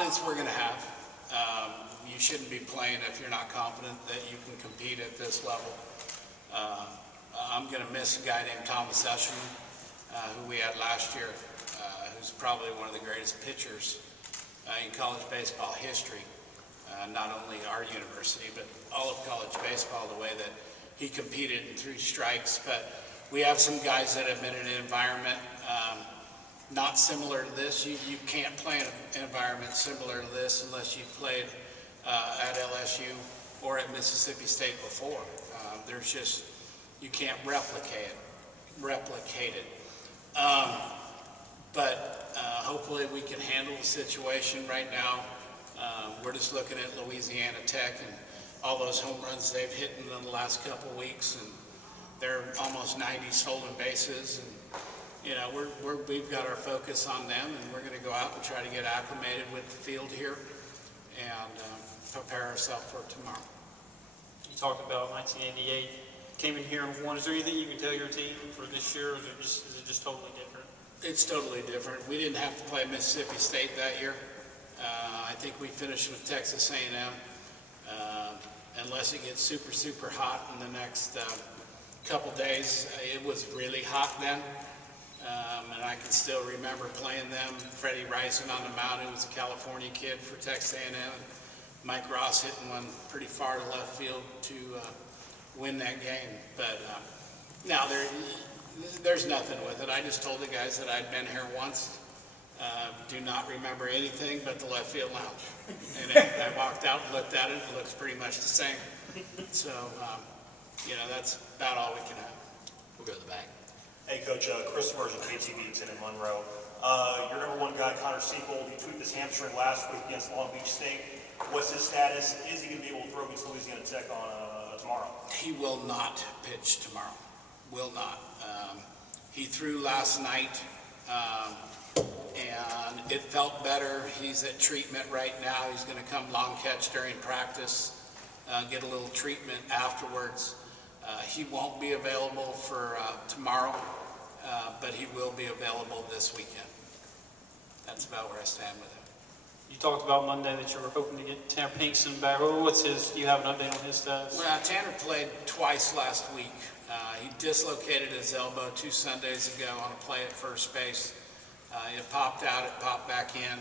confidence we're going to have. You shouldn't be playing if you're not confident that you can compete at this level. I'm going to miss a guy named Thomas Eshelman, who we had last year, who's probably one of the greatest pitchers in college baseball history. Not only our university, but all of college baseball, the way that he competed and threw strikes. But we have some guys that have been in an environment not similar to this. You can't play in an environment similar to this unless you've played at LSU or at Mississippi State before. There's just, you can't replicate it. But hopefully we can handle the situation right now. We're just looking at Louisiana Tech and all those home runs they've hit in the last couple weeks, and they're almost 90 stolen bases. And you know, we've got our focus on them, and we're going to go out and try to get acclimated with the field here and prepare ourselves for tomorrow. You talked about 1988, came in here and won. Is there anything you can tell your team for this year, or is it just totally different? It's totally different. We didn't have to play Mississippi State that year. I think we finished with Texas A&M. Unless it gets super, super hot in the next couple days. It was really hot then. And I can still remember playing them. Freddie Rising on the mound, who was a California kid for Texas A&M. Mike Ross hitting one pretty far to left field to win that game. But now there's nothing with it. I just told the guys that I'd been here once. Do not remember anything but the left field lounge. And I walked out and looked at it. It looks pretty much the same. So, you know, that's about all we can have. We'll go to the back. Hey, Coach, Chris Merge at KTV, in Monroe. Your number one guy, Connor Siepel, he tweaked his hamstring last week against Long Beach State. What's his status? Is he going to be able to throw against Louisiana Tech on tomorrow? He will not pitch tomorrow. Will not. He threw last night, and it felt better. He's at treatment right now. He's going to come long catch during practice, get a little treatment afterwards. He won't be available for tomorrow, but he will be available this weekend. That's about where I stand with him. You talked about Monday that you were hoping to get Tanner Pinkston back. What's his? Do you have an update on his status? Well, Tanner played twice last week. He dislocated his elbow 2 Sundays ago on a play at first base. It popped out, it popped back in.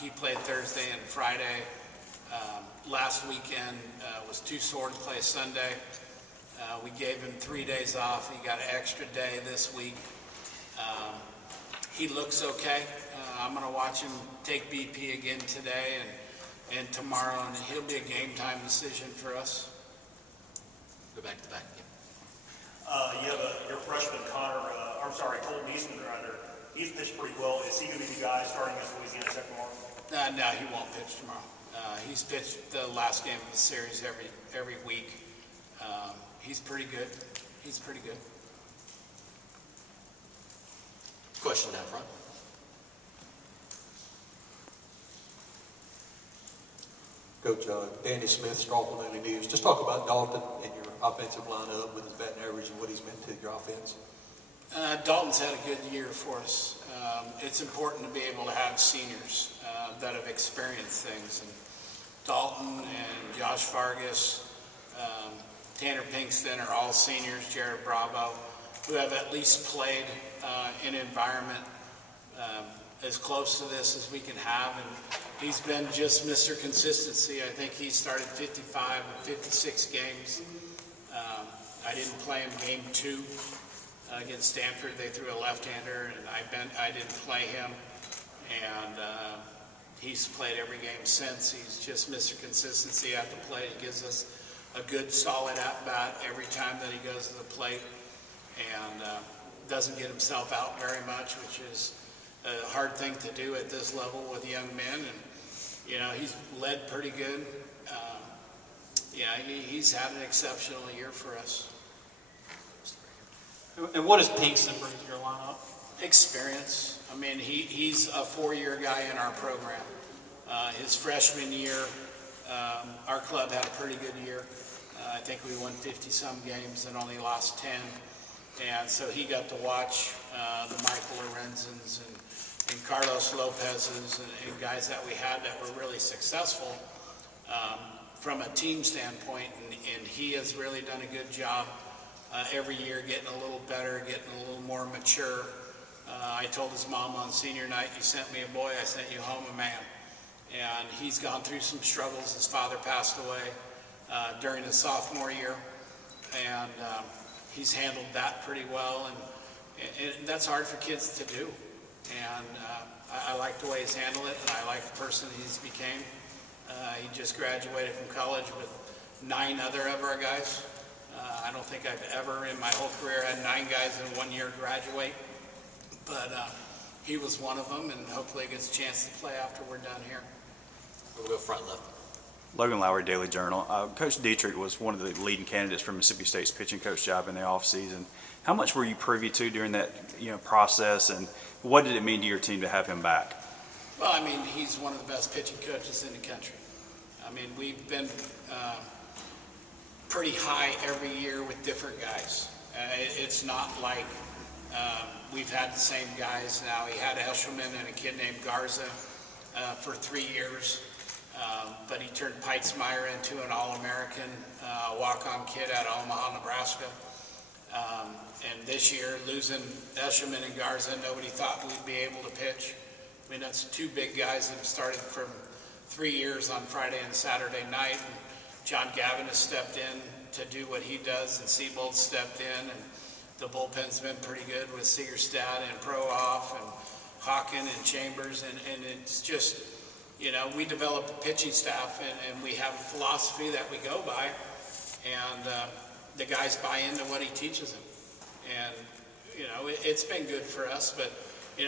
He played Thursday and Friday. Last weekend was too sore to play Sunday. We gave him 3 days off. He got an extra day this week. He looks okay. I'm going to watch him take BP again today and tomorrow, and he'll be a game time decision for us. Go back to the back again. You have your freshman, Colton Eastman, rather. He's pitched pretty well. Is he going to be the guy starting against Louisiana Tech tomorrow? No, he won't pitch tomorrow. He's pitched the last game of the series every week. He's pretty good. He's pretty good. Question down front. Coach, Danny Smith, Strawful Daily News. Just talk about Dalton and your offensive lineup with his batting average and what he's meant to your offense. Dalton's had a good year for us. It's important to be able to have seniors that have experienced things. And Dalton and Josh Vargas, Tanner Pinkston are all seniors, Jared Bravo, who have at least played in an environment as close to this as we can have. And he's been just Mr. Consistency. I think he started 55 and 56 games. I didn't play him game 2 against Stanford. They threw a left-hander, and I didn't play him. And he's played every game since. He's just Mr. Consistency at the plate. He gives us a good, solid at-bat every time that he goes to the plate, and doesn't get himself out very much, which is a hard thing to do at this level with young men. And you know, he's led pretty good. He's had an exceptional year for us. And what does Pinkston bring to your lineup? Experience. I mean, he's a 4-year guy in our program. His freshman year, our club had a pretty good year. I think we won 50-some games and only lost 10. And so he got to watch the Michael Lorenzens and Carlos Lopez's and guys that we had that were really successful from a team standpoint, and he has really done a good job every year getting a little better, getting a little more mature. I told his mom on senior night, "You sent me a boy, I sent you home a man." And he's gone through some struggles. His father passed away during his sophomore year, and he's handled that pretty well, and that's hard for kids to do. And I like the way he's handled it, and I like the person he's became. He just graduated from college with 9 other of our guys. I don't think I've ever in my whole career had 9 guys in 1 year graduate, but he was one of them, and hopefully gets a chance to play after we're done here. We'll go front left. Logan Lowry, Daily Journal. Coach Dietrich was one of the leading candidates for Mississippi State's pitching coach job in the offseason. How much were you privy to during that process, and what did it mean to your team to have him back? Well, I mean, he's one of the best pitching coaches in the country. I mean, we've been pretty high every year with different guys. It's not like we've had the same guys now. He had Eshelman and a kid named Garza for 3 years, but he turned Peitzmeyer into an All-American walk-on kid out of Omaha, Nebraska. And this year, losing Eshelman and Garza, nobody thought we'd be able to pitch. I mean, that's 2 big guys that have started from 3 years on Friday and Saturday night. And John Gavin has stepped in to do what he does, and Seabold stepped in, and the bullpen's been pretty good with Segerstad and Prohoff and Hawken and Chambers, and it's just, we developed a pitching staff, and we have a philosophy that we go by, and the guys buy into what he teaches them. And, it's been good for us, but,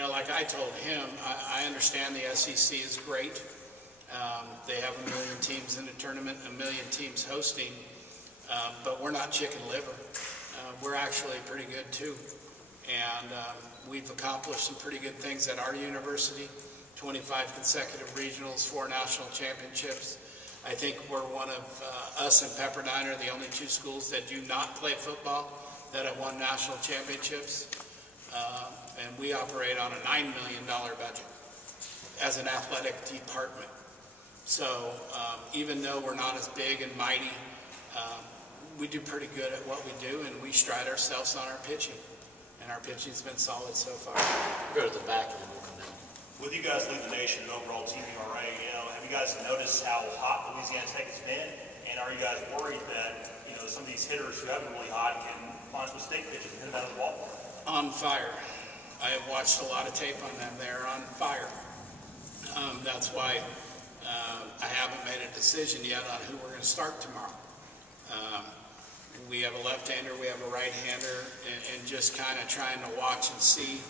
like I told him, I understand the SEC is great. They have 1 million teams in the tournament, 1 million teams hosting, but we're not chicken liver. We're actually pretty good too. And we've accomplished some pretty good things at our university, 25 consecutive regionals, 4 national championships. I think we're one of, us and Pepperdine are the only 2 schools that do not play football that have won national championships. And we operate on a $9 million budget as an athletic department. So even though we're not as big and mighty, we do pretty good at what we do, and we stride ourselves on our pitching. And our pitching's been solid so far. We'll go to the back and then we'll come down. With you guys leading the nation in overall team ERA, have you guys noticed how hot Louisiana Tech has been? And are you guys worried that, some of these hitters who have been really hot can find some mistake pitches and hit them out of the ballpark? On fire. I have watched a lot of tape on them. They're on fire. That's why I haven't made a decision yet on who we're going to start tomorrow. We have a left-hander, we have a right-hander, and just kind of trying to watch and see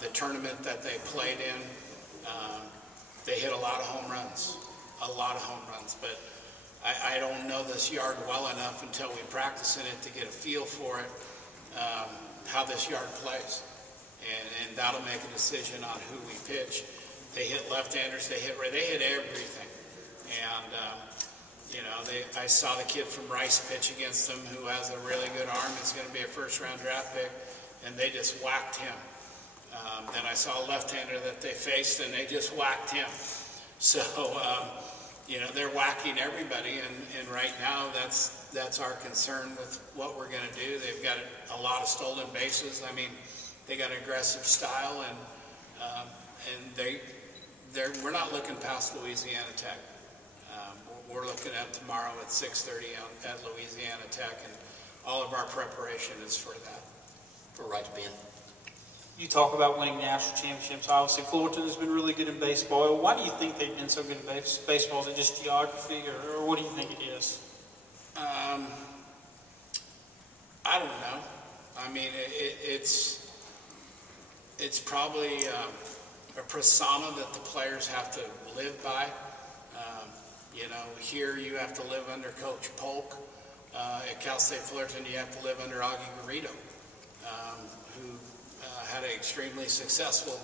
the tournament that they played in. They hit a lot of home runs, but I don't know this yard well enough until we practice in it to get a feel for it, how this yard plays. And that'll make a decision on who we pitch. They hit left-handers, they hit everything. And, I saw the kid from Rice pitch against them who has a really good arm. He's going to be a first-round draft pick, and they just whacked him. Then I saw a left-hander that they faced, and they just whacked him. So, they're whacking everybody, and right now that's our concern with what we're going to do. They've got a lot of stolen bases. I mean, they got an aggressive style, and we're not looking past Louisiana Tech. We're looking at tomorrow at 6:30 at Louisiana Tech, and all of our preparation is for that. For right to be in. You talk about winning national championships. Obviously, Fullerton has been really good in baseball. Why do you think they've been so good in baseball? Is it just geography, or what do you think it is? I don't know. I mean, it's probably a persona that the players have to live by. Here you have to live under Coach Polk. At Cal State Fullerton, you have to live under Augie Garrido, who had an extremely successful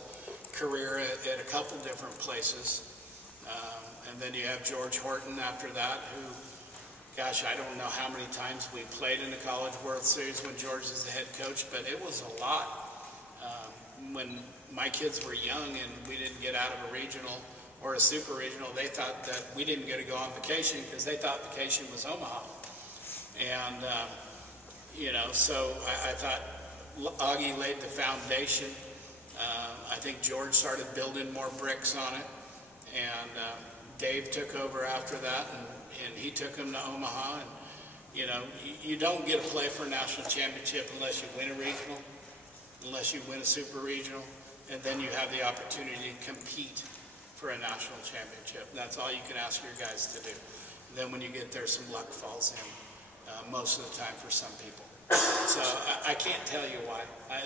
career at a couple different places. And then you have George Horton after that, who, gosh, I don't know how many times we played in the College World Series when George was the head coach, but it was a lot. When my kids were young and we didn't get out of a regional or a super regional, they thought that we didn't get to go on vacation because they thought vacation was Omaha. And, so I thought Augie laid the foundation. I think George started building more bricks on it. And Dave took over after that, and he took them to Omaha. And, you don't get to play for a national championship unless you win a regional, unless you win a super regional, and then you have the opportunity to compete for a national championship. And that's all you can ask your guys to do. And then when you get there, some luck falls in, most of the time for some people. So I can't tell you why.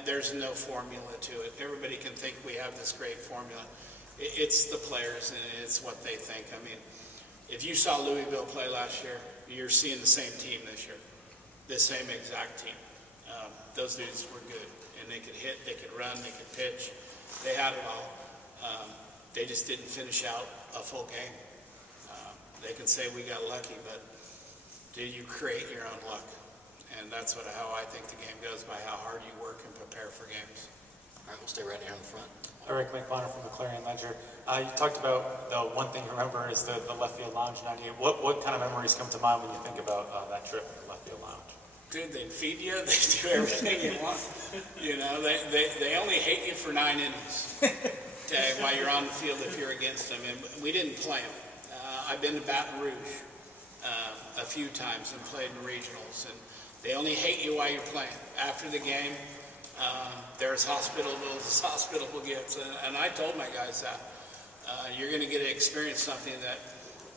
There's no formula to it. Everybody can think we have this great formula. It's the players and it's what they think. I mean, if you saw Louisville play last year, you're seeing the same team this year, the same exact team. Those dudes were good, and they could hit, they could run, they could pitch. They had it all. They just didn't finish out a full game. They can say we got lucky, but do you create your own luck? And that's how I think the game goes, by how hard you work and prepare for games. All right, we'll stay right here in the front. Eric McConnell from the Clarion Ledger. You talked about the one thing you remember is the left field lounge in 98. What kind of memories come to mind when you think about that trip to the left field lounge? Dude, they'd feed you, they'd do everything you want. They only hate you for 9 innings, okay, while you're on the field if you're against them. And we didn't play them. I've been to Baton Rouge a few times and played in regionals, and they only hate you while you're playing. After the game, they're as hospitable gets. And I told my guys that. You're going to get to experience something that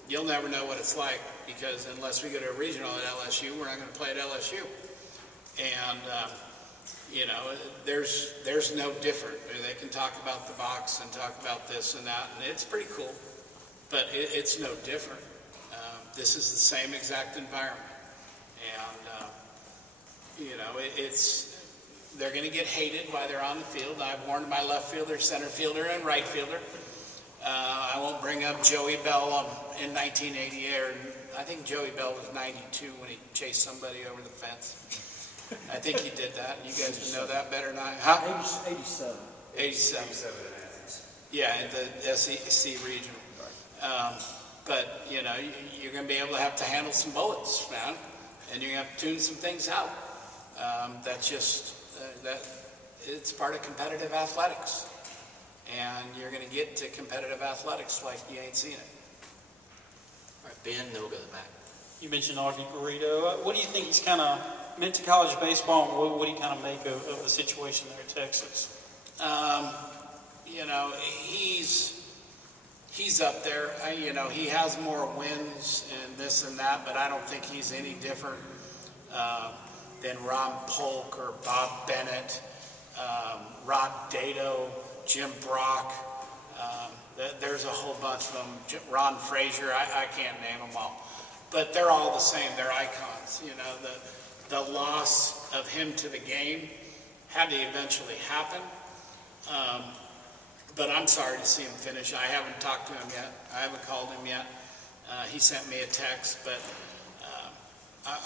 you'll never know what it's like, because unless we go to a regional at LSU, we're not going to play at LSU. And, there's no different. They can talk about the box and talk about this and that, and it's pretty cool. But it's no different. This is the same exact environment. And, they're going to get hated while they're on the field. I've warned my left fielder, center fielder, and right fielder. I won't bring up Joey Bell in 1980, or I think Joey Bell was 92 when he chased somebody over the fence. I think he did that. You guys would know that better than I. Huh? 87. 87. Yeah, in the SEC regional. But, you're going to be able to have to handle some bullets, man. And you're going to have to tune some things out. That's just, it's part of competitive athletics. And you're going to get to competitive athletics like you ain't seen it. All right, Ben, then we'll go to the back. You mentioned Augie Burrito. What do you think he's kind of meant to college baseball, and what do you kind of make of the situation there in Texas? He's up there. He has more wins and this and that, but I don't think he's any different than Ron Polk or Bob Bennett, Rod Dato, Jim Brock. There's a whole bunch of them. Ron Frazier, I can't name them all. But they're all the same. They're icons. The loss of him to the game had to eventually happen. But I'm sorry to see him finish. I haven't talked to him yet. I haven't called him yet. He sent me a text, but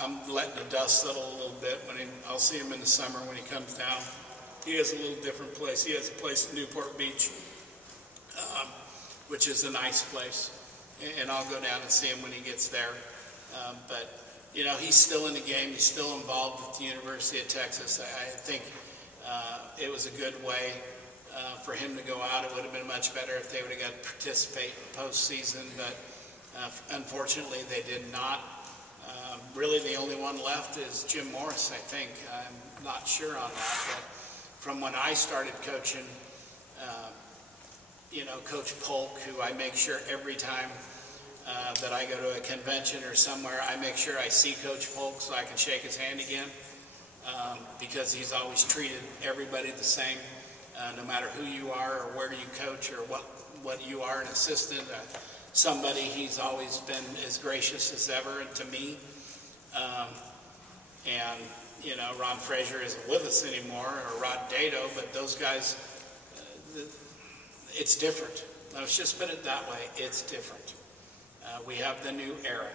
I'm letting the dust settle a little bit. I'll see him in the summer when he comes down. He has a little different place. He has a place in Newport Beach, which is a nice place. And I'll go down and see him when he gets there. But he's still in the game. He's still involved with the University of Texas. I think it was a good way for him to go out. It would have been much better if they would have got to participate in the postseason, but unfortunately they did not. Really the only one left is Jim Morris, I think. I'm not sure on that, but from when I started coaching, Coach Polk, who I make sure every time that I go to a convention or somewhere, I make sure I see Coach Polk so I can shake his hand again, because he's always treated everybody the same, no matter who you are or where you coach or what you are, an assistant, somebody. He's always been as gracious as ever to me. And Ron Frazier isn't with us anymore, or Rod Dato, but those guys, it's different. Let's just put it that way. It's different. We have the new era,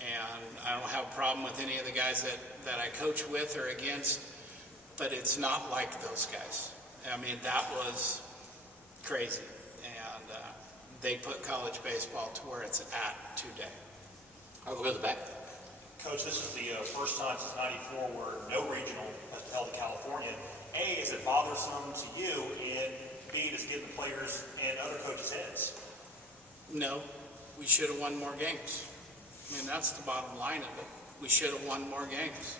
and I don't have a problem with any of the guys that I coach with or against, but it's not like those guys. I mean, that was crazy. And they put college baseball to where it's at today. All right, we'll go to the back. Coach, this is the first time since '94 where no regional has been held in California. A, is it bothersome to you? And B, does it get in the players and other coaches' heads? No, we should have won more games. I mean, that's the bottom line of it. We should have won more games.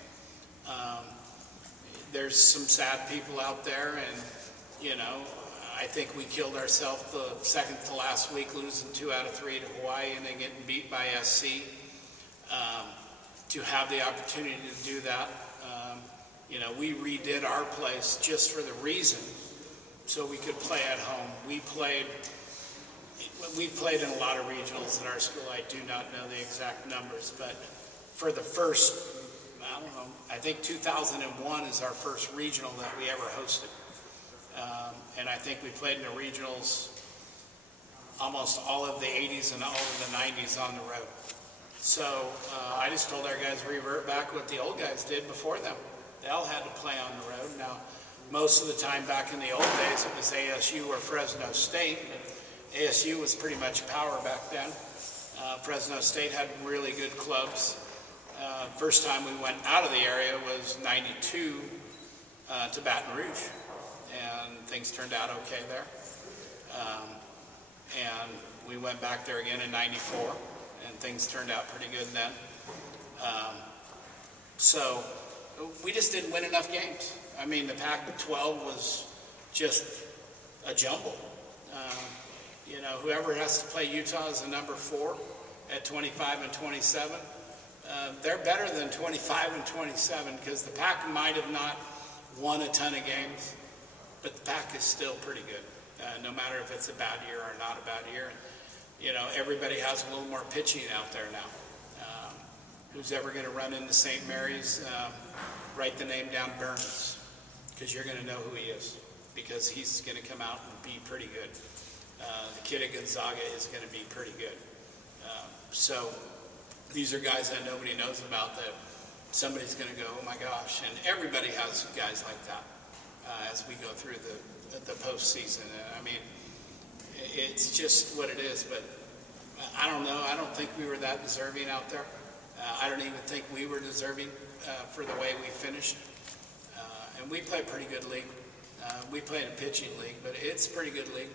There's some sad people out there, and, you know, I think we killed ourselves the second to last week, losing 2 out of 3 to Hawaii and then getting beat by SC. To have the opportunity to do that, you know, we redid our place just for the reason so we could play at home. We've played in a lot of regionals at our school. I do not know the exact numbers, but for the first, I don't know, I think 2001 is our first regional that we ever hosted. And I think we played in the regionals almost all of the 80s and all of the 90s on the road. So I just told our guys revert back what the old guys did before them. They all had to play on the road. Now, most of the time back in the old days, it was ASU or Fresno State. ASU was pretty much power back then. Fresno State had really good clubs. First time we went out of the area was '92 to Baton Rouge, and things turned out okay there. And we went back there again in '94, and things turned out pretty good then. So we just didn't win enough games. I mean, the Pac-12 was just a jumble. You know, whoever has to play Utah as a number 4 at 25 and 27, they're better than 25 and 27 because the Pac might have not won a ton of games, but the Pac is still pretty good, no matter if it's a bad year or not a bad year. You know, everybody has a little more pitching out there now. Who's ever going to run into St. Mary's, write the name down Burns, because you're going to know who he is, because he's going to come out and be pretty good. The kid at Gonzaga is going to be pretty good. So these are guys that nobody knows about that somebody's going to go, oh my gosh, and everybody has guys like that as we go through the postseason. I mean, it's just what it is, but I don't know. I don't think we were that deserving out there. I don't even think we were deserving for the way we finished. And we play a pretty good league. We play in a pitching league, but it's a pretty good league.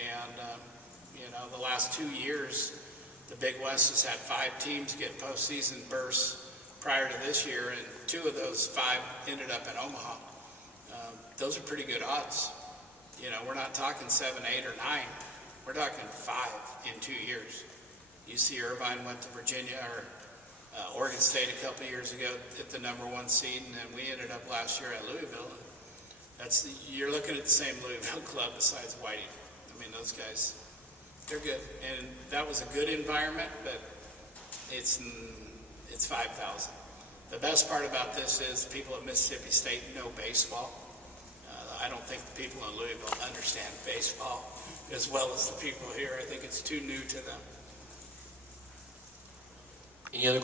And, you know, the last 2 years, the Big West has had 5 teams get postseason berths prior to this year, and 2 of those 5 ended up in Omaha. Those are pretty good odds. You know, we're not talking 7, 8, or 9. We're talking 5 in 2 years. UC Irvine went to Virginia or Oregon State a couple of years ago at the number 1 seed, and then we ended up last year at Louisville. You're looking at the same Louisville club besides Whiting. I mean, those guys, they're good. And that was a good environment, but it's 5,000. The best part about this is people at Mississippi State know baseball. I don't think the people in Louisville understand baseball as well as the people here. I think it's too new to them. Any other